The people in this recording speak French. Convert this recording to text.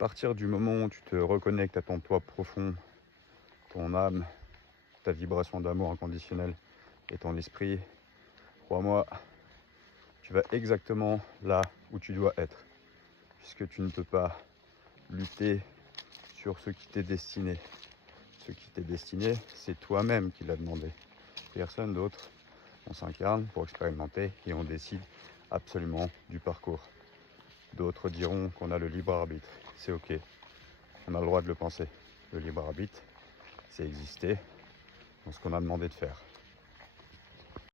partir du moment où tu te reconnectes à ton toi profond, ton âme, ta vibration d'amour inconditionnel et ton esprit, crois-moi, tu vas exactement là où tu dois être, puisque tu ne peux pas lutter sur ce qui t'est destiné. Ce qui t'est destiné, c'est toi-même qui l'as demandé, personne d'autre. On s'incarne pour expérimenter et on décide absolument du parcours. D'autres diront qu'on a le libre arbitre, c'est ok, on a le droit de le penser. Le libre arbitre, c'est exister dans ce qu'on a demandé de faire.